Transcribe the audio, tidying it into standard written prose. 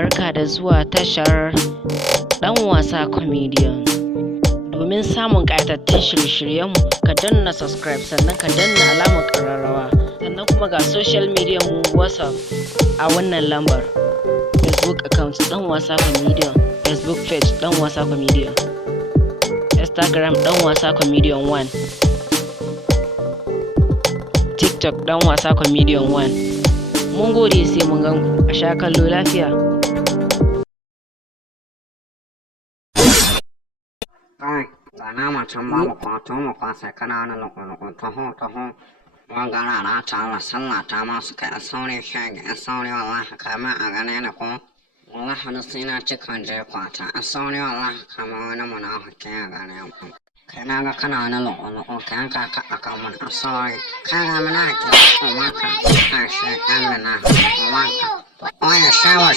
barka da zuwa tashar ɗan wasa comedian. Domin samun ƙayatattun shirye-shiryenmu ka danna subscribe sannan ka danna alamar ƙararrawa, sannan kuma ga social media mu WhatsApp a wannan lambar: Facebook account ɗan wasa comedian, Facebook page ɗan wasa comedian, Instagram ɗan wasa comedian 1, TikTok ɗan wasa comedian 1. Mun gode, sai mun gan ku. A sha kallo lafiya. Kai, ga nama can babu kwato mu kwasa kanana loko taho. Wangara na ta sallah ta masu kai sauri shege sauri wallahi kama a gane na ko. Wallahi da sai na cikin je kwata sauri wallahi kama wani munafiki a gane ku. Kai na ga kana wani loko kai ka aka mun sauri. Kai ga munafiki o maka. Ai shi kan na o maka. Oya shawa.